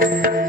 ಸತಿಯನ್ನು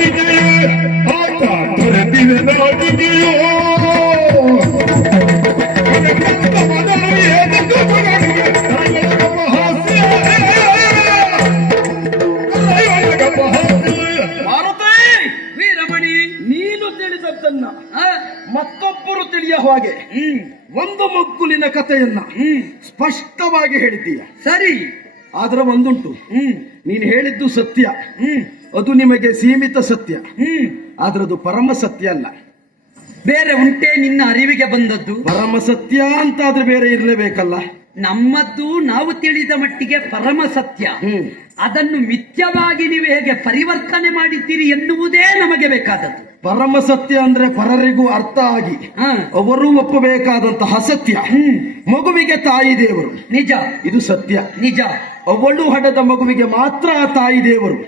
ನಾಚಿಕೆಯ ಆಟ. ಮಾರುತಿ ವೀರಮಣಿ ನೀನು ತಿಳಿದದ್ದನ್ನ ಮತ್ತೊಬ್ಬರು ತಿಳಿಯ ಹಾಗೆ. ಹ್ಮ್ ಒಂದು ಮಗ್ಗುಲಿನ ಕಥೆಯನ್ನ ಹ್ಮ್ ಸ್ಪಷ್ಟವಾಗಿ ಹೇಳಿದ್ದೀಯ. ಸರಿ. ಆದ್ರೆ ಒಂದುಂಟು. ಹ್ಮ್. ನೀನು ಹೇಳಿದ್ದು ಸತ್ಯ. ಹ್ಮ್. ಅದು ನಿಮಗೆ ಸೀಮಿತ ಸತ್ಯ. ಹ್ಮ್. ಆದ್ರೆ ಅದು ಪರಮ ಸತ್ಯ ಅಲ್ಲ. ಬೇರೆ ಉಂಟೆ ನಿನ್ನ ಅರಿವಿಗೆ ಬಂದದ್ದು. ಪರಮ ಸತ್ಯ ಅಂತ ಆದ್ರೆ ಬೇರೆ ಇರಲೇಬೇಕಲ್ಲ. ನಮ್ಮದ್ದು ನಾವು ತಿಳಿದ ಮಟ್ಟಿಗೆ ಪರಮ ಸತ್ಯ. ಹ್ಮ್. ಅದನ್ನು ಮಿಥ್ಯವಾಗಿ ನೀವು ಹೇಗೆ ಪರಿವರ್ತನೆ ಮಾಡಿದ್ದೀರಿ ಎನ್ನುವುದೇ ನಮಗೆ ಬೇಕಾದದ್ದು. ಪರಮ ಸತ್ಯ ಅಂದ್ರೆ ಪರರಿಗೂ ಅರ್ಥ ಆಗಿ ಅವರು ಒಪ್ಪಬೇಕಾದಂತಹ ಸತ್ಯ. ಹ್ಮ್. ಮಗುವಿಗೆ ತಾಯಿ ದೇವರು. ನಿಜ. ಇದು ಸತ್ಯ. ನಿಜ. ಅವಳು ಹಡದ ಮಗುವಿಗೆ ಮಾತ್ರ ತಾಯಿ ದೇವರು.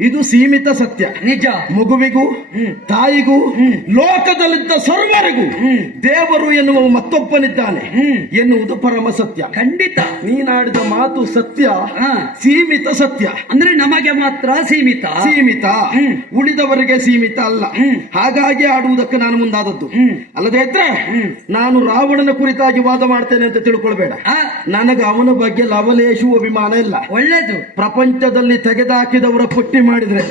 ಇದು ಸೀಮಿತ ಸತ್ಯ. ನಿಜ. ಮಗುವಿಗೂ ತಾಯಿಗೂ. ಲೋಕದಲ್ಲಿದ್ದ ಸರ್ವರಿಗೂ ದೇವರು ಎನ್ನುವ ಮತ್ತೊಬ್ಬನಿದ್ದಾನೆ ಹ್ಮ್. ಎನ್ನುವುದು ಪರಮ ಸತ್ಯ. ಖಂಡಿತ. ನೀನಾಡಿದ ಮಾತು ಸತ್ಯ ಸೀಮಿತ ಸತ್ಯ. ಅಂದ್ರೆ ನಮಗೆ ಮಾತ್ರ ಸೀಮಿತ? ಸೀಮಿತ. ಉಳಿದವರಿಗೆ ಸೀಮಿತ ಅಲ್ಲ. ಹಾಗಾಗಿ ಆಡುವುದಕ್ಕೆ ನಾನು ಮುಂದಾದದ್ದು. ಹ್ಮ್. ಅಲ್ಲದೆ ಇದ್ರೆ. ನಾನು ರಾವಣನ ಕುರಿತಾಗಿ ವಾದ ಮಾಡ್ತೇನೆ ಅಂತ ತಿಳ್ಕೊಳ್ಬೇಡ. ನನಗೆ ಅವನ ಬಗ್ಗೆ ಲವಲೇಶು ಅಭಿಮಾನ ಇಲ್ಲ. ಒಳ್ಳೇದು. ಪ್ರಪಂಚದಲ್ಲಿ ತೆಗೆದಾಕಿದವರ ಪಟ್ಟಿ ಮಾಡಿದ್ರೆ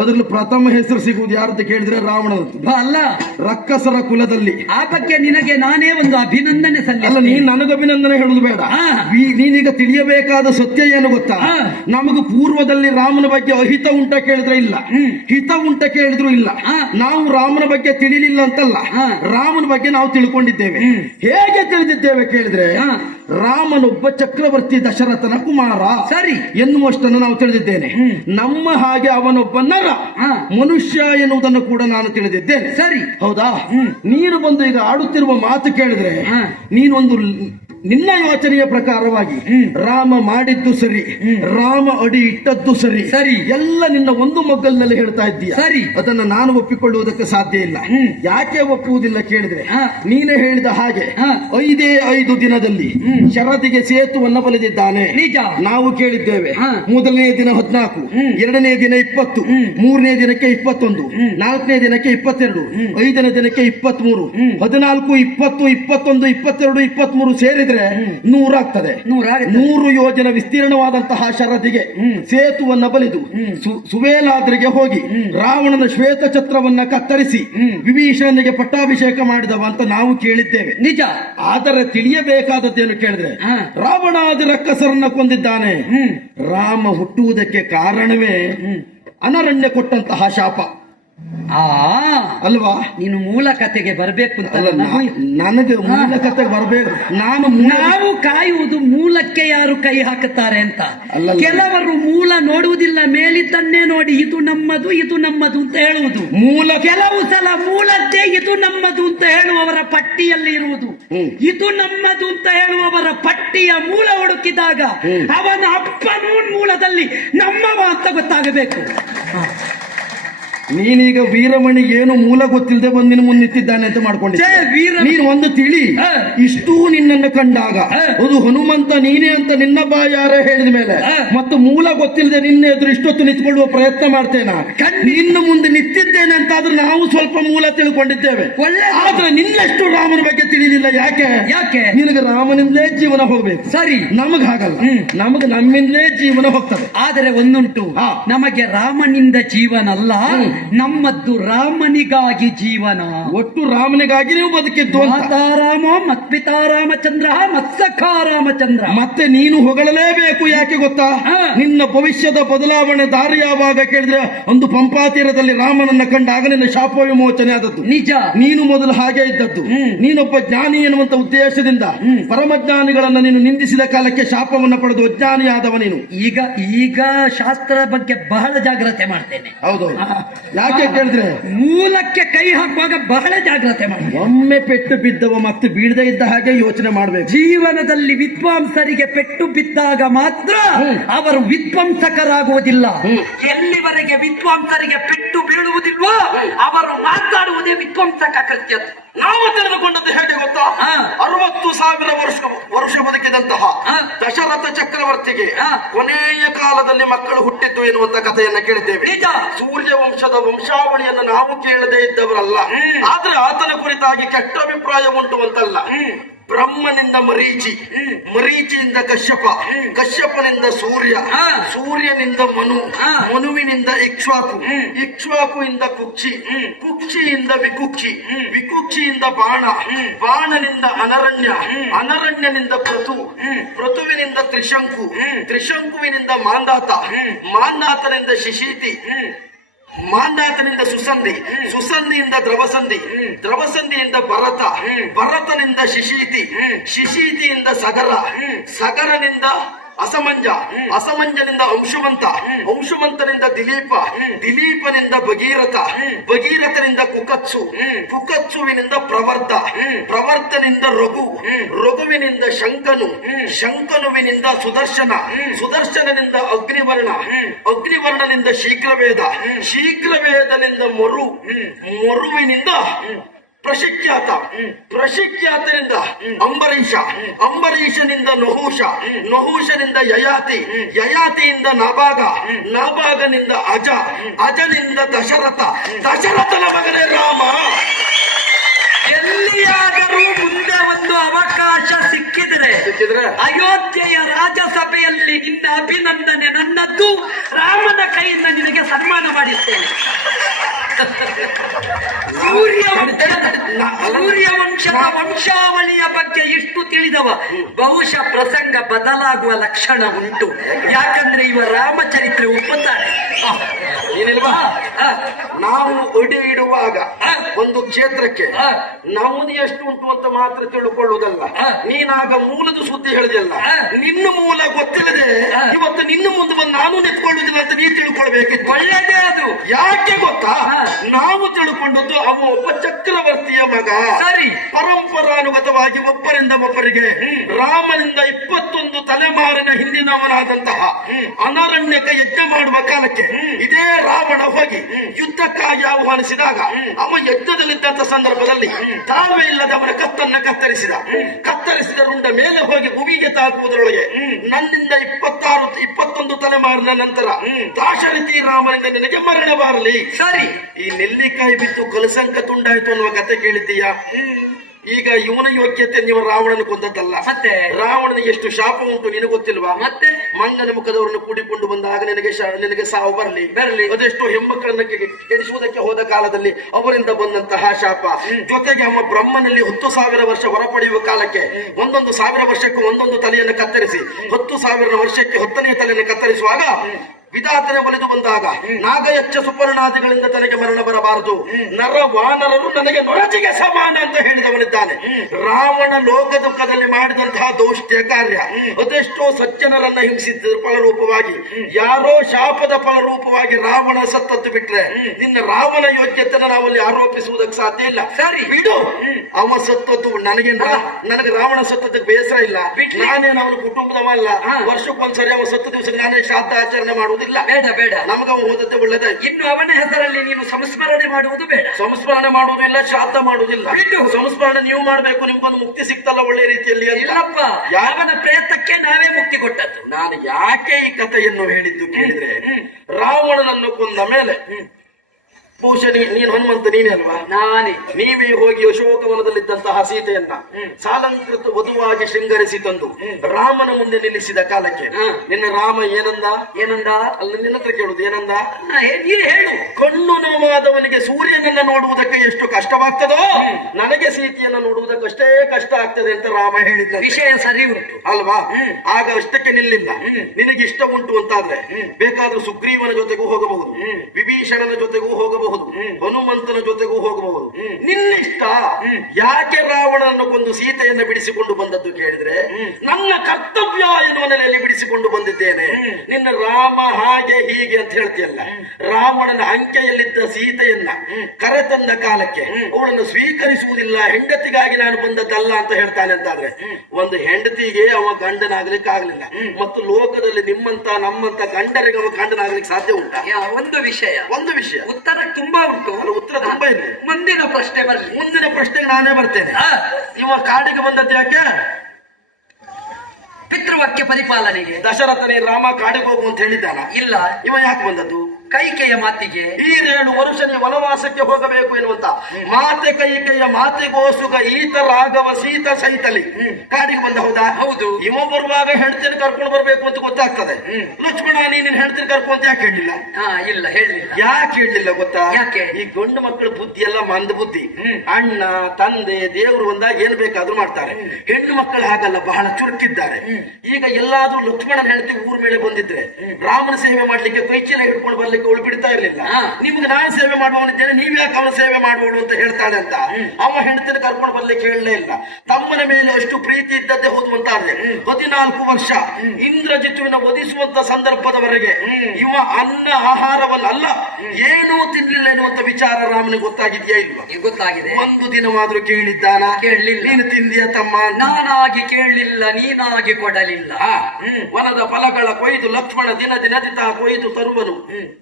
ಅದ್ರಲ್ಲಿ ಪ್ರಥಮ ಹೆಸರು ಸಿಗುವುದು ಯಾರಂತ ಕೇಳಿದ್ರೆ ರಾವಣ ಅಲ್ಲ. ರಕ್ಕಸರ ಕುಲದಲ್ಲಿ. ಆ ಬಗ್ಗೆ ನಿನಗೆ ನಾನೇ ಒಂದು ಅಭಿನಂದನೆ ಅಲ್ಲ ನೀನು ನೀನ್ ನನಗೆ ಅಭಿನಂದನೆ ಹೇಳುದು ಬೇಡ. ನೀನೀಗ ತಿಳಿಯಬೇಕಾದ ಸತ್ಯ ಏನು ಗೊತ್ತಾ? ನಮಗೂ ಪೂರ್ವದಲ್ಲಿ ರಾಮನ ಬಗ್ಗೆ ಅಹಿತ ಉಂಟ ಕೇಳಿದ್ರೆ ಇಲ್ಲ. ಹಿತ ಉಂಟ ಕೇಳಿದ್ರು ಇಲ್ಲ. ನಾವು ರಾಮನ ಬಗ್ಗೆ ತಿಳಿಲಿಲ್ಲ ಅಂತಲ್ಲ. ರಾಮನ ಬಗ್ಗೆ ನಾವು ತಿಳ್ಕೊಂಡಿದ್ದೇವೆ. ಹೇಗೆ ತಿಳಿದಿದ್ದೇವೆ ಕೇಳಿದ್ರೆ. ರಾಮನೊಬ್ಬ ಚಕ್ರವರ್ತಿ ದಶರಥನ ಕುಮಾರ. ಸರಿ ಎನ್ನುವಷ್ಟನ್ನು ನಾವು ತಿಳಿದಿದ್ದೇನೆ ನಮ್ಮ ಹಾಗೆ ಅವನೊಬ್ಬ ನರ. ಮನುಷ್ಯ ಎನ್ನುವುದನ್ನು ಕೂಡ ನಾನು ತಿಳಿದಿದ್ದೇನೆ ಸರಿ ಹೌದಾ. ನೀನು ಬಂದು ಈಗ ಆಡುತ್ತಿರುವ ಮಾತು ಕೇಳಿದ್ರೆ. ನೀನೊಂದು ನಿನ್ನ ಯೋಚನೆಯ ಪ್ರಕಾರವಾಗಿ ರಾಮ ಮಾಡಿದ್ದು ಸರಿ ರಾಮ ಅಡಿ ಇಟ್ಟದ್ದು ಸರಿ ಸರಿ. ಎಲ್ಲ ನಿನ್ನ ಒಂದು ಮಗ್ಗಲ್ನಲ್ಲಿ ಹೇಳ್ತಾ ಇದ್ದೀಯ ಸರಿ. ಅದನ್ನ ನಾನು ಒಪ್ಪಿಕೊಳ್ಳುವುದಕ್ಕೆ ಸಾಧ್ಯ ಇಲ್ಲ ಯಾಕೆ ಒಪ್ಪುವುದಿಲ್ಲ ಕೇಳಿದ್ರೆ ನೀನೆ ಹೇಳಿದ ಹಾಗೆ. ಐದೇ ಐದು ದಿನದಲ್ಲಿ ಹ್ಮ್. ಶರದಿಗೆ ಸೇತುವನ್ನ ಬಲಿದಿದ್ದಾನೆ ನಿಜ ನಾವು ಕೇಳಿದ್ದೇವೆ. ಮೊದಲನೇ ದಿನ ಹದಿನಾಲ್ಕು. ಎರಡನೇ ದಿನ ಇಪ್ಪತ್ತು. ಮೂರನೇ ದಿನಕ್ಕೆ ಇಪ್ಪತ್ತೊಂದು. ನಾಲ್ಕನೇ ದಿನಕ್ಕೆ ಇಪ್ಪತ್ತೆರಡು. ಐದನೇ ದಿನಕ್ಕೆ ಇಪ್ಪತ್ಮೂರು ಮೂರು ಹದಿನಾಲ್ಕು ಇಪ್ಪತ್ತು ಇಪ್ಪತ್ತೊಂದು ಇಪ್ಪತ್ತೆರಡು ಇಪ್ಪತ್ಮೂರು ಸೇರಿದ್ರೆ ನೂರಾಗ್ತದೆ. ನೂರು ಯೋಜನೆ ವಿಸ್ತೀರ್ಣವಾದಂತಹ ಶರದಿಗೆ. ಸೇತುವನ್ನ ಬಲಿದು. ಸುವೇಲಾದ್ರಿಗೆ ಹೋಗಿ ರಾವಣನ ಶ್ವೇತ ಛತ್ರವನ್ನ ಕತ್ತರಿಸಿ. ವಿಭೀಷಣನಿಗೆ ಪಟ್ಟಾಭಿಷೇಕ ಮಾಡಿದವ ಅಂತ ನಾವು ಕೇಳಿದ್ದೇವೆ. ನಿಜ. ಆದರೆ ತಿಳಿಯಬೇಕಾದದ್ದೇನು ಕೇಳಿದ್ರೆ ರಾವಣ ರಾವಣಾದಿ ರಕ್ಕಸರನ್ನ ಕೊಂದಿದ್ದಾನೆ. ಹ್ಮ್. ರಾಮ ಹುಟ್ಟುವುದಕ್ಕೆ ಕಾರಣವೇ. ಅನರಣ್ಯ ಕೊಟ್ಟಂತಹ ಶಾಪ. ಆ ಅಲ್ವಾ? ನೀನು ಮೂಲ ಕಥೆಗೆ ಬರ್ಬೇಕು ಅಂತ ನನಗೂ ಮೂಲ ಕಥೆಗೆ ಬರಬೇಕು. ನಾನು ನಾವು ಕಾಯುವುದು ಮೂಲಕ್ಕೆ ಯಾರು ಕೈ ಹಾಕುತ್ತಾರೆ ಅಂತ. ಕೆಲವರು ಮೂಲ ನೋಡುವುದಿಲ್ಲ ಮೇಲಿದ್ದನ್ನೇ ನೋಡಿ ಇದು ನಮ್ಮದು ಇದು ನಮ್ಮದು ಅಂತ ಹೇಳುವುದು. ಮೂಲ ಕೆಲವು ಸಲ ಮೂಲದ್ದೇ ಇದು ನಮ್ಮದು ಅಂತ ಹೇಳುವವರ ಪಟ್ಟಿಯಲ್ಲಿ ಇರುವುದು. ಇದು ನಮ್ಮದು ಅಂತ ಹೇಳುವವರ ಪಟ್ಟಿಯ ಮೂಲ ಹುಡುಕಿದಾಗ. ಅವನ ಅಪ್ಪನೂ ಮೂಲದಲ್ಲಿ ನಮ್ಮವ ಅಂತ ಗೊತ್ತಾಗಬೇಕು. ನೀನೀಗ ವೀರಮಣಿ ಏನು ಮೂಲ ಗೊತ್ತಿಲ್ಲದೆ ಬಂದು ನಿನ್ನ ಮುಂದೆ ನಿಂತಿದ್ದಾನೆ ಅಂತ ಮಾಡ್ಕೊಂಡಿದ್ದೆ. ನೀನು ಒಂದು ತಿಳಿ ಇಷ್ಟು ನಿನ್ನನ್ನು ಕಂಡಾಗ. ಅದು ಹನುಮಂತ ನೀನೇ ಅಂತ ನಿನ್ನ ಬಾಯಾರ ಹೇಳಿದ ಮೇಲೆ. ಮತ್ತು ಮೂಲ ಗೊತ್ತಿಲ್ಲದೆ ನಿನ್ನ ಎದುರು ಇಷ್ಟೊತ್ತು ನಿಂತ್ಕೊಳ್ಳುವ ಪ್ರಯತ್ನ ಮಾಡ್ತೇನ. ನಿನ್ನ ಮುಂದೆ ನಿಂತಿದ್ದೇನೆ ಅಂತ ಆದ್ರೆ ನಾವು ಸ್ವಲ್ಪ ಮೂಲ ತಿಳ್ಕೊಂಡಿದ್ದೇವೆ. ಒಳ್ಳೆ ಆದ್ರೆ ನಿನ್ನಷ್ಟು ರಾಮನ ಬಗ್ಗೆ ತಿಳಿಲಿಲ್ಲ. ಯಾಕೆ? ಯಾಕೆ? ನಿನಗೆ ರಾಮನಿಂದಲೇ ಜೀವನ ಹೋಗ್ಬೇಕು. ಸರಿ. ನಮಗ್ ಹಾಗಲ್ಲ. ನಮಗ್ ನಮ್ಮಿಂದಲೇ ಜೀವನ ಹೋಗ್ತದೆ. ಆದರೆ ಒಂದುಂಟು. ನಮಗೆ ರಾಮನಿಂದ ಜೀವನ ಅಲ್ಲ ನಮ್ಮದ್ದು ರಾಮನಿಗಾಗಿ ಜೀವನ. ಒಟ್ಟು ರಾಮನಿಗಾಗಿ ನೀವು ಬದುಕಿದ್ದು ಮಾತಾರಾಮ ಮತ್ಪಿತಾ ರಾಮಚಂದ್ರ ಮತ್ಸಖ ರಾಮಚಂದ್ರ ಮತ್ತೆ ನೀನು ಹೊಗಳಲೇಬೇಕು ಯಾಕೆ ಗೊತ್ತಾ. ನಿನ್ನ ಭವಿಷ್ಯದ ಬದಲಾವಣೆ ದಾರಿ ಯಾವಾಗ ಕೇಳಿದ್ರೆ ಒಂದು ಪಂಪಾತೀರದಲ್ಲಿ ರಾಮನನ್ನ ಕಂಡಾಗ ನಿನ್ನ ಶಾಪ ವಿಮೋಚನೆ ಆದದ್ದು. ನಿಜ. ನೀನು ಮೊದಲು ಹಾಗೆ ಇದ್ದದ್ದು. ಹ್ಮ್. ನೀನೊಬ್ಬ ಜ್ಞಾನಿ ಎನ್ನುವಂತ ಉದ್ದೇಶದಿಂದ ಹ್ಮ್. ಪರಮಜ್ಞಾನಿಗಳನ್ನ ನೀನು ನಿಂದಿಸಿದ ಕಾಲಕ್ಕೆ ಶಾಪವನ್ನ ಪಡೆದು ಅಜ್ಞಾನಿಯಾದವ ನೀನು. ಈಗ ಈಗ ಶಾಸ್ತ್ರ ಬಗ್ಗೆ ಬಹಳ ಜಾಗ್ರತೆ ಮಾಡ್ತೇನೆ. ಹೌದೌದು. ಯಾಕೆ ಕೇಳಿದ್ರೆ? ಮೂಲಕ್ಕೆ ಕೈ ಹಾಕುವಾಗ ಬಹಳ ಜಾಗ್ರತೆ ಮಾಡಿ. ಒಮ್ಮೆ ಪೆಟ್ಟು ಬಿದ್ದವ ಮತ್ತೆ ಬೀಳದೆ ಇದ್ದ ಹಾಗೆ ಯೋಚನೆ ಮಾಡ್ಬೇಕು. ಜೀವನದಲ್ಲಿ ವಿದ್ವಾಂಸರಿಗೆ ಪೆಟ್ಟು ಬಿದ್ದಾಗ ಮಾತ್ರ ಅವರು ವಿದ್ವಂಸಕರಾಗುವುದಿಲ್ಲ ಎಲ್ಲಿವರೆಗೆ ವಿದ್ವಾಂಸರಿಗೆ ಪೆಟ್ಟು ಅವರು ಮಾತಾಡುವುದೇ ವಿದ್ವಂಸಕ ಕೃತ್ಯ ನಾವು ತಿಳಿದುಕೊಂಡದ್ದು ಹೇಳಿ ಗೊತ್ತಾ. ಅರವತ್ತು ಸಾವಿರ ವರ್ಷ ವರ್ಷ ಬದುಕಿದಂತಹ ದಶರಥ ಚಕ್ರವರ್ತಿಗೆ. ಕೊನೆಯ ಕಾಲದಲ್ಲಿ ಮಕ್ಕಳು ಹುಟ್ಟಿದ್ದು ಎನ್ನುವಂತ ಕಥೆಯನ್ನ ಕೇಳಿದ್ದೇವೆ ನಿಜ. ಸೂರ್ಯ ವಂಶದ ವಂಶಾವಳಿಯನ್ನು ನಾವು ಕೇಳದೇ ಇದ್ದವರಲ್ಲ. ಆದ್ರೆ ಆತನ ಕುರಿತಾಗಿ ಕೆಟ್ಟ ಅಭಿಪ್ರಾಯ ಉಂಟು ಅಂತಲ್ಲ ಬ್ರಹ್ಮನಿಂದ ಮರೀಚಿ ಮರೀಚಿಯಿಂದ ಕಶ್ಯಪ ಕಶ್ಯಪನಿಂದ ಸೂರ್ಯ. ಸೂರ್ಯನಿಂದ ಮನು ಮನುವಿನಿಂದ ಇಕ್ಷ್ವಾಕು ಇಕ್ಷ್ವಾಕುವಿಂದ ಕುಕ್ಷಿ ಕುಕ್ಷಿಯಿಂದ ವಿಕುಕ್ಷಿ ವಿಕುಕ್ಷಿಯಿಂದ ಬಾಣ ಬಾಣನಿಂದ ಅನರಣ್ಯ ಅನರಣ್ಯನಿಂದ ಪ್ರತು ಪ್ರತುವಿನಿಂದ ತ್ರಿಶಂಕು ತ್ರಿಶಂಕುವಿನಿಂದ ಮಾಂದಾತ ಮಾಂದಾತನಿಂದ ಶಿಶೀತಿ ಮಾಂದಾತನಿಂದ ಸುಸಂಧಿ ಸುಸಂಧಿಯಿಂದ ದ್ರವಸಂಧಿ ದ್ರವಸಂಧಿಯಿಂದ ಭರತ ಭರತನಿಂದ ಶಿಶೀತಿ ಶಿಶೀತಿಯಿಂದ ಸಗರ ಸಗರನಿಂದ ಅಸಮಂಜ ಅಸಮಂಜನಿಂದ ಅಂಶುಮಂತ ಅಂಶುಮಂತನಿಂದ ದಿಲೀಪ ದಿಲೀಪನಿಂದ ಭಗೀರಥ ಭಗೀರಥನಿಂದ ಕುಕತ್ಸು ಕುಕತ್ಸುವಿನಿಂದ ಪ್ರವರ್ತ ಪ್ರವರ್ತನಿಂದ ರಘು ರಘುವಿನಿಂದ ಶಂಕನು ಶಂಕನುವಿನಿಂದ ಸುದರ್ಶನ ಸುದರ್ಶನನಿಂದ ಅಗ್ನಿವರ್ಣ ಅಗ್ನಿವರ್ಣನಿಂದ ಶೀಘ್ರವೇದ ಶೀಘ್ರವೇದನಿಂದ ಮರು ಮರುವಿನಿಂದ ಪ್ರಶಿಖ್ಯಾತ. ಪ್ರಶಿಖ್ಯಾತರಿಂದ ಅಂಬರೀಷ ಅಂಬರೀಷನಿಂದ ನಹುಷ ನಹುಷನಿಂದ ಯಯಾತಿ ಯಯಾತಿಯಿಂದ ನಭಾಗ ನಭಾಗನಿಂದ ಅಜ ಅಜನಿಂದ ದಶರಥ ದಶರಥನ ಮಗನೇ ರಾಮ. ಎಲ್ಲಿಯಾದರೂ ಮುಂದೆ ಒಂದು ಅವಕಾಶ ಸಿಕ್ಕಿದರೆ? ಅಯೋಧ್ಯೆಯ ರಾಜಸಭೆಯಲ್ಲಿ ನಿನ್ನ ಅಭಿನಂದನೆ ನನ್ನದ್ದು. ರಾಮನ ಕೈಯಿಂದ ನಿನಗೆ ಸನ್ಮಾನ ಮಾಡಿದ್ದೇನೆ ಸೂರ್ಯ ವಂಶದ ವಂಶದ ವಂಶಾವಳಿಯ ಬಗ್ಗೆ ಇಷ್ಟು ತಿಳಿದವ. ಬಹುಶಃ ಪ್ರಸಂಗ ಬದಲಾಗುವ ಲಕ್ಷಣ ಉಂಟು. ಯಾಕಂದ್ರೆ ಇವ ರಾಮಚರಿತ್ರೆ ಒಪ್ಪುತ್ತಾನೆ ಆ, ನಾವು ಒಡೆ ಇಡುವಾಗ. ಒಂದು ಕ್ಷೇತ್ರಕ್ಕೆ. ನಮ್ಮದು ಎಷ್ಟು ಉಂಟು ಅಂತ ಮಾತ್ರ ತಿಳ್ಕೊಳ್ಳುವುದಲ್ಲ. ನೀನಾಗ ಮೂಲದ ಸುದ್ದಿ ಹೇಳಿದೆಲ್ಲ. ನಿನ್ನ ಮೂಲ ಗೊತ್ತಿಲ್ಲದೆ ಇವತ್ತು ನಿನ್ನ ಮುಂದೆ ಬಂದು ನಾನು ನೆತ್ಕೊಳ್ಳುವುದಿಲ್ಲ ಅಂತ ನೀ ತಿಳ್ಕೊಳ್ಬೇಕು ಒಳ್ಳೆಯದೇ ಅದು. ಯಾಕೆ ಗೊತ್ತಾ? ನಾವು ತಿಳ್ಕೊಂಡದ್ದು ಅವ ಒಬ್ಬ ಚಕ್ರವರ್ತಿಯ ಮಗ. ಸರಿ. ಪರಂಪರಾನುಗತವಾಗಿ ಒಬ್ಬರಿಂದ ಒಬ್ಬರಿಗೆ ರಾಮನಿಂದ ಇಪ್ಪತ್ತೊಂದು ತಲೆಮಾರಿನ ಹಿಂದಿನವನಾದಂತಹ ಅನಾರಣ್ಯಕ ಯಜ್ಞ ಮಾಡುವ ಕಾಲಕ್ಕೆ ಇದೇ ರಾವಣ ಹೋಗಿ ಯುದ್ಧಕ್ಕಾಗಿ ಆಹ್ವಾನಿಸಿದಾಗ ಅವ ಯಜ್ಞದಲ್ಲಿದ್ದಂತ ಸಂದರ್ಭದಲ್ಲಿ ತಾಳ್ಮೆ ಇಲ್ಲದವರ ಅವನ ಕತ್ತನ್ನ ಕತ್ತರಿಸಿದ. ಕತ್ತರಿಸಿದ ರುಂಡ ಮೇಲೆ ಹೋಗಿ ಭೂಮಿಗೆ ತಾಕುವುದರೊಳಗೆ ನನ್ನಿಂದ ಇಪ್ಪತ್ತಾರು ಇಪ್ಪತ್ತೊಂದು ತಲೆಮಾರಿನ ನಂತರ ದಾಶರಥಿ ರಾಮನಿಂದ ನಿನಗೆ ಮರಣ ಬಾರಲಿ. ಸರಿ. ಈ ನೆಲ್ಲಿಕಾಯಿ ಬಿತ್ತು ಕಲಸಂಕ ತುಂಡಾಯ್ತು ಅನ್ನುವ ಕತೆ ಕೇಳಿದ್ದೀಯಾ? ಈಗ ಇವನ ಯೋಗ್ಯತೆ ನೀವು ರಾವಣನ ಕೊಂದದ್ದಲ್ಲ ಮತ್ತೆ? ರಾವಣನ ಎಷ್ಟು ಶಾಪ ಉಂಟು ನಿನಗೆ ಗೊತ್ತಿಲ್ವಾ ಮತ್ತೆ? ಮಂಗನ ಮುಖದವರನ್ನು ಕೂಡಿಕೊಂಡು ಬಂದಾಗ ನಿನಗೆ ನಿನಗೆ ಸಾವು ಬರಲಿ ಬರಲಿ. ಅದೆಷ್ಟೋ ಹೆಮ್ಮಕ್ಕಳನ್ನ ಎಣಿಸುವುದಕ್ಕೆ ಕೆಡಿಸುವುದಕ್ಕೆ ಹೋದ ಕಾಲದಲ್ಲಿ ಅವರಿಂದ ಬಂದಂತಹ ಶಾಪ ಜೊತೆಗೆ ಅವ ಬ್ರಹ್ಮನಲ್ಲಿ ಹತ್ತು ಸಾವಿರ ವರ್ಷ ಹೊರಪಡೆಯುವ ಕಾಲಕ್ಕೆ ಒಂದೊಂದು ಸಾವಿರ ವರ್ಷಕ್ಕೂ ಒಂದೊಂದು ತಲೆಯನ್ನು ಕತ್ತರಿಸಿ ಹತ್ತು ಸಾವಿರ ವರ್ಷಕ್ಕೆ ಹತ್ತನೆಯ ತಲೆಯನ್ನು ಕತ್ತರಿಸುವಾಗ ವಿಧಾತನೆ ಒಲಿದು ಬಂದಾಗ ನಾಗಯಚ್ಚ ಸುಪರ್ಣಾದಿಗಳಿಂದ ತನಗೆ ಮರಣ ಬರಬಾರದು. ನರ ವಾನರರು ನನಗೆ ನೊರಜಿಗೆ ಸಮಾನ ಅಂತ ಹೇಳಿದವನಿದ್ದಾನೆ. ರಾವಣ ಲೋಕ ದುಃಖದಲ್ಲಿ ಮಾಡಿದಂತಹ ದೌಷ್ಟ್ಯ ಕಾರ್ಯ. ಅದೆಷ್ಟೋ ಸಜ್ಜನರನ್ನ ಹಿಂಸಿಸಿದ ಫಲರೂಪವಾಗಿ ಯಾರೋ ಶಾಪದ ಫಲರೂಪವಾಗಿ ರಾವಣ ಸತ್ತತ್ತು ಬಿಟ್ರೆ ನಿನ್ನ ರಾವಣ ಯೋಗ್ಯತೆ ನಾವಲ್ಲಿ ಆರೋಪಿಸುವುದಕ್ಕೆ ಸಾಧ್ಯ ಇಲ್ಲ. ಸರಿ. ಬಿಡು. ಅವ ಸತ್ತದ್ದು ನನಗೆ ನನಗೆ ರಾವಣ ಸತ್ತದಕ್ಕೆ ಬೇಸರ ಇಲ್ಲ. ನಾನೇನು ಅವನ ಕುಟುಂಬದವ ಅಲ್ಲ. ವರ್ಷಕ್ಕೊಂದ್ಸರಿ ಅವ ಸತ್ತು ದಿವಸ ನಾನೇ ಶ್ರಾದ್ದ ಆಚರಣೆ ಮಾಡುವುದಿಲ್ಲ. ಬೇಡ ಬೇಡ. ನಮಗ ಹೋದದ್ದೇ ಒಳ್ಳೆದ ಇನ್ನು ಅವನ ಹೆಸರಲ್ಲಿ ನೀನು ಸಂಸ್ಮರಣೆ ಮಾಡುವುದು ಬೇಡ. ಸಂಸ್ಮರಣೆ ಮಾಡುವುದಿಲ್ಲ ಶ್ರಾದ್ದ ಮಾಡುವುದಿಲ್ಲ. ಸಂಸ್ಮರಣೆ ನೀವು ಮಾಡಬೇಕು ನಿಮ್ಗೊಂದು ಮುಕ್ತಿ ಸಿಕ್ತಲ್ಲ ಒಳ್ಳೆ ರೀತಿಯಲ್ಲಿ ಇಲ್ಲಪ್ಪ. ಯಾವನ ಪ್ರಯತ್ನಕ್ಕೆ ನಾವೇ ಮುಕ್ತಿ ಕೊಟ್ಟದ್ದು. ನಾನು ಯಾಕೆ ಈ ಕಥೆಯನ್ನು ಹೇಳಿದ್ದು ಕೇಳಿದ್ರೆ ರಾವಣನನ್ನು ಕೊಂದ ಮೇಲೆ ಬಹುಶಃ ನೀ- ನೀನು ಹನುಮಂತ ನೀನೇ ಅಲ್ವಾ? ನಾನೇ. ನೀವೇ ಹೋಗಿ ಅಶೋಕವನದಲ್ಲಿದ್ದಂತಹ ಸೀತೆಯನ್ನ ಸಾಲಂಕೃತ ವಧುವಾಗಿ ಶೃಂಗರಿಸಿ ತಂದು ರಾಮನ ಮುಂದೆ ನಿಲ್ಲಿಸಿದ ಕಾಲಕ್ಕೆ. ನಿನ್ನ ರಾಮ ಏನಂದ? ಏನಂದ? ಅಲ್ಲ ನಿನ್ನ ಹತ್ರ ಕೇಳುದು ಏನಂದ? ನೀನು ಹೇಳು. ಕಣ್ಣು ನೋವಾದವನಿಗೆ ಸೂರ್ಯನನ್ನ ನೋಡುವುದಕ್ಕೆ ಎಷ್ಟು ಕಷ್ಟವಾಗ್ತದೋ ನನಗೆ ಸೀತೆಯನ್ನ ನೋಡುವುದಕ್ಕಷ್ಟೇ ಕಷ್ಟ ಆಗ್ತದೆ ಅಂತ ರಾಮ ಹೇಳಿದ್ದ ವಿಷಯ ಸರಿ ಉಂಟು. ಅಲ್ವಾ? ಆಗ ಅಷ್ಟಕ್ಕೆ ನಿಲ್ಲಿಲ್ಲ. ನಿನಗೆ ಇಷ್ಟ ಉಂಟು ಅಂತಾದ್ರೆ ಬೇಕಾದ್ರೂ ಸುಗ್ರೀವನ ಜೊತೆಗೂ ಹೋಗಬಹುದು. ವಿಭೀಷಣನ ಜೊತೆಗೂ ಹೋಗಬಹುದು. ಹನುಮಂತನ ಜೊತೆಗೂ ಹೋಗಬಹುದು. ನಿನ್ನಿಷ್ಟ ಯಾಕೆ ರಾವಣನನ್ನು ಕೊಂದು ಸೀತೆಯನ್ನು ಬಿಡಿಸಿಕೊಂಡು ಬಂದದ್ದು ಕೇಳಿದ್ರೆ ನನ್ನ ಕರ್ತವ್ಯ ಎನ್ನುವ ನೆಲೆಯಲ್ಲಿ ಬಿಡಿಸಿಕೊಂಡು ಬಂದಿದ್ದೇನೆ. ನಿನ್ನ ರಾಮ ಹಾಗೆ ಹೀಗೆ ಅಂತ ಹೇಳ್ತಿಯಲ್ಲ ರಾವಣನ ಅಂಕೆಯಲ್ಲಿದ್ದ ಸೀತೆಯನ್ನ ಕರೆತಂದ ಕಾಲಕ್ಕೆ ಅವಳನ್ನು ಸ್ವೀಕರಿಸುವುದಿಲ್ಲ ಹೆಂಡತಿಗಾಗಿ ನಾನು ಬಂದದ್ದಲ್ಲ ಅಂತ ಹೇಳ್ತಾನೆ ಅಂತಾದ್ರೆ ಒಂದು ಹೆಂಡತಿಗೆ ಅವ ಗಂಡನಾಗ್ಲಿಕ್ಕೆ ಆಗ್ಲಿಲ್ಲ. ಮತ್ತು ಲೋಕದಲ್ಲಿ ನಿಮ್ಮಂತ ನಮ್ಮಂತ ಗಂಡರಿಗೆ ಅವ ಗಂಡನಾಗ್ಲಿಕ್ಕೆ ಸಾಧ್ಯ ಉಂಟಾ? ಒಂದು ವಿಷಯ. ಒಂದು ವಿಷಯ. ಉತ್ತರ ತುಂಬಾ ಉಂಟು. ಉತ್ತರ ತುಂಬಾ ಇದೆ. ಮುಂದಿನ ಪ್ರಶ್ನೆ ಬರಲಿ. ಮುಂದಿನ ಪ್ರಶ್ನೆಗೆ ನಾನೇ ಬರ್ತೇನೆ. ಇವ ಕಾಡಿಗೆ ಬಂದದ್ದು ಯಾಕೆ? ಪಿತೃವಾಕ್ಯ ಪರಿಪಾಲನೆಗೆ. ದಶರಥನೇ ರಾಮ ಕಾಡಿಗೆ ಹೋಗು ಅಂತ ಹೇಳಿದ್ದಾನ? ಇಲ್ಲ. ಇವ ಯಾಕೆ ಬಂದದ್ದು? ಕೈಕೆಯ ಮಾತಿಗೆ ಈರೇಳು ರೇಣು ವರುಷನೇ ವನವಾಸಕ್ಕೆ ಹೋಗಬೇಕು ಎನ್ನುವಂತ ಮಾತೆ ಕೈಕೆಯ ಮಾತೆಗೋಸುಗ ಈತ ರಾಘವ ಸೀತ ಸೈತಲಿ ಕಾಡಿಗೆ ಬಂದ ಹೌದಾ? ಹೌದು. ಇವ ಬರುವಾಗ ಹೆಂಡತಿನ ಕರ್ಕೊಂಡು ಬರ್ಬೇಕು ಅಂತ ಗೊತ್ತಾಗ್ತದೆ. ಲಕ್ಷ್ಮಣ ನೀನ್ ಹೆಂಡತಿನ ಕರ್ಕೊಂತ ಯಾಕೆ ಹೇಳಿಲ್ಲ? ಹಾ ಇಲ್ಲ ಹೇಳಿಲ್ಲ ಯಾಕೆ ಹೇಳ್ಲಿಲ್ಲ ಗೊತ್ತಾ? ಯಾಕೆ? ಈ ಗಂಡು ಮಕ್ಕಳ ಬುದ್ಧಿ ಎಲ್ಲ ಮಂದ ಬುದ್ಧಿ. ಅಣ್ಣ ತಂದೆ ದೇವರು ಒಂದಾಗ ಏನ್ ಬೇಕಾದ್ರೂ ಮಾಡ್ತಾರೆ. ಹೆಣ್ಣು ಮಕ್ಕಳು ಹಾಗಲ್ಲ ಬಹಳ ಚುರುಕಿದ್ದಾರೆ. ಈಗ ಎಲ್ಲಾದ್ರೂ ಲಕ್ಷ್ಮಣನ ಹೆಂಡತಿ ಊರ್ ಮೇಲೆ ಬಂದಿದ್ರೆ ರಾಮನ ಸೇವೆ ಮಾಡ್ಲಿಕ್ಕೆ ಕೈಚೀಲ ಹಿಡ್ಕೊಂಡು ಬರ್ಲಿಕ್ಕೆ ಅವಳು ಬಿಡ್ತಾ ಇರ್ಲಿಲ್ಲ. ನಿಮ್ಗೆ ನಾನು ಸೇವೆ ಮಾಡುವವನಿದ್ದೇನೆ ನೀವ್ ಯಾಕೆ ಅವನ ಸೇವೆ ಮಾಡುವಳು ಅಂತ ಹೇಳ್ತಾಳೆ ಅಂತ. ಅವ ಹೆಂಡತಿನ ಕರ್ಕೊಂಡು ಬರ್ಲಿಕ್ಕೆ ಹೇಳಲೇ ಇಲ್ಲ. ತಮ್ಮನ ಮೇಲೆ ಅಷ್ಟು ಪ್ರೀತಿ ಇದ್ದದ್ದೇ ಹೋದ್ ಅಂತಾದ್ರೆ ಹದಿನಾಲ್ಕು ವರ್ಷ ಇಂದ್ರಜಿತುವಿನ ಒದಿಸುವಂತ ಸಂದರ್ಭದವರೆಗೆ ಇವ ಅನ್ನ ಆಹಾರವನ್ನಲ್ಲ ಏನೂ ತಿನ್ಲಿಲ್ಲ ಎನ್ನುವಂತ ವಿಚಾರ ರಾಮನಿಗೆ ಗೊತ್ತಾಗಿದ್ಯಾ ಇಲ್ವಾ? ಗೊತ್ತಾಗಿದೆ. ಒಂದು ದಿನವಾದ್ರೂ ಕೇಳಿದ್ದಾನ? ಕೇಳಲಿಲ್ಲ. ನೀನು ತಿಂದಿಯ ತಮ್ಮ? ನಾನಾಗಿ ಕೇಳಲಿಲ್ಲ ನೀನಾಗಿ ಕೊಡಲಿಲ್ಲ. ವನದ ಫಲಗಳ ಕೊಯ್ದು ಲಕ್ಷ್ಮಣ ದಿನ ದಿನದಿತ ಕೊಯ್ದು ತರುವನು.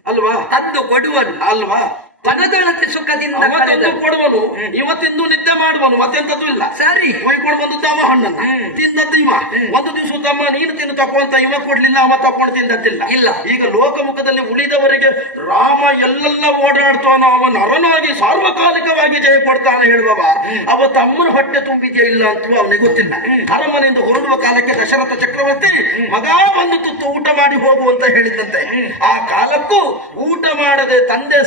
ಅಲ್ವಾ ತಂದು ಕೊಡುವನು ಅಲ್ವಾ ಮನದೊಳತೆ ಸುಖದಿಂದ ಅವತ್ತೊಂದು. ಕೊಡುವನು ಇವತ್ತಿಂದು ನಿದ್ದೆ ಮಾಡುವನು ಮತ್ತೆಂತದ್ದು ಇಲ್ಲ. ಸರಿ. ಒಯ್ಕೊಂಡು ಒಂದು ತಮ್ಮ ಹಣ್ಣನ್ನ. ತಿಂದದ್ದು ಇವ ಒಂದು ದಿವಸ ತಮ್ಮ ನೀನು ತಿನ್ನು ತಕೋ ಅಂತ ಇವ ಕೊಡ್ಲಿಲ್ಲ ಅವ ತಕೊಂಡು ತಿಂದದ್ದಿಲ್ಲ. ಇಲ್ಲ. ಈಗ ಲೋಕಮುಖದಲ್ಲಿ ಉಳಿದವರಿಗೆ ರಾಮ ಎಲ್ಲೆಲ್ಲ ಓಡಾಡ್ತಾನೋ ಅವನ ನರನಾಗಿ ಸಾರ್ವಕಾಲಿಕವಾಗಿ ಜಯ ಕೊಡ್ತಾನೆ ಹೇಳುವವ. ಅವ ತಮ್ಮನ ಹೊಟ್ಟೆ ತುಂಬಿದೆಯಾ ಇಲ್ಲ ಅಂತ ಅವನಿಗೆ ಗೊತ್ತಿಲ್ಲ. ಅರಮನೆಯಿಂದ ಹೊರಡುವ ಕಾಲಕ್ಕೆ ದಶರಥ ಚಕ್ರವರ್ತಿ ಮಗ ಬಂದು ತುತ್ತು ಊಟ ಮಾಡಿ ಹೋಗು ಅಂತ ಹೇಳಿದಂತೆ ಆ ಕಾಲಕ್ಕೂ ಊಟ ಮಾಡದೆ ತಂದೆ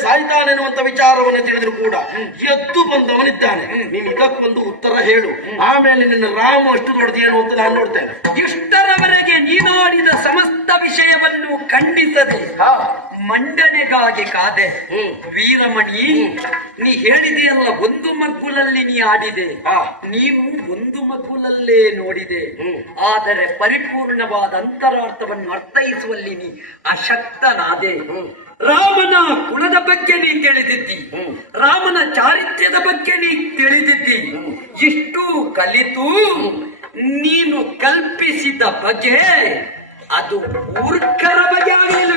ಸಾಯ್ತಾನೆನ್ನುವಂತ ವಿಚಾರವನ್ನು ತಿಳಿದ್ರು ಕೂಡ. ಎದ್ದು ಬಂದವನಿದ್ದಾನೆ. ನೀನು ಇದಕ್ಕೊಂದು ಉತ್ತರ ಹೇಳು. ಆಮೇಲೆ ನಿನ್ನ ರಾಮ ಅಷ್ಟು ದೊಡ್ಡದೇನು ಅಂತ ನಾನು ನೋಡ್ತೇನೆ. ಇಷ್ಟರವರೆಗೆ ನೀನಾಡಿದ ಸಮಸ್ತ ವಿಷಯವನ್ನು ಖಂಡಿಸದೆ. ಮಂಡನೆಗಾಗಿ ಕಾದೆ. ವೀರಮಣಿ ನೀ ಹೇಳಿದೆಯಲ್ಲ ಒಂದು ಮಗ್ಗುಲಲ್ಲಿ ನೀ ಆಡಿದೆ. ನೀವು ಒಂದು ಮಗ್ಗುಲಲ್ಲೇ ನೋಡಿದೆ. ಆದರೆ ಪರಿಪೂರ್ಣವಾದ ಅಂತರಾರ್ಥವನ್ನು ಅರ್ಥೈಸುವಲ್ಲಿ ನೀ ಅಶಕ್ತನಾದೆ. ರಾಮನ ಗುಣದ ಬಗ್ಗೆ ನೀ ತಿಳಿದಿದ್ದಿ. ರಾಮನ ಚಾರಿತ್ರ್ಯದ ಬಗ್ಗೆ ನೀ ತಿಳಿದಿದ್ದಿ. ಇಷ್ಟು ಕಲಿತು ನೀನು ಕಲ್ಪಿಸಿದ ಬಗ್ಗೆ ಅದು ಮೂರ್ಖರ ಬಗ್ಗೆ ಆಗಲಿಲ್ಲ